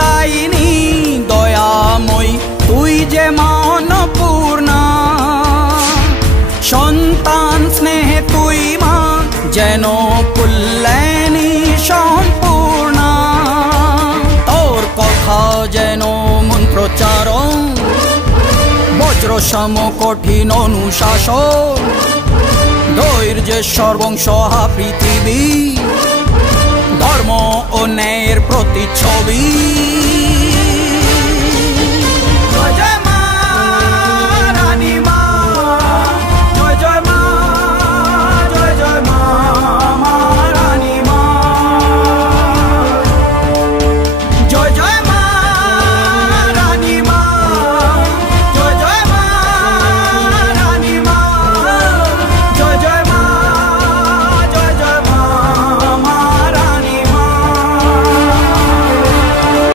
দায়িনী দয়াময়ী তুই যে মনপূর্ণা সন্তান স্নেহে তুই মা যেন কল্যাণী সম্পূর্ণা তোর কথা যেন মন্ত্রোচ্চারণ বজ্র সম কঠিন অনুশাসন ধৈর্যেশ্বর বংশহা পৃথিবী ধর্ম ও ন্যায়ের প্রতিচ্ছবি।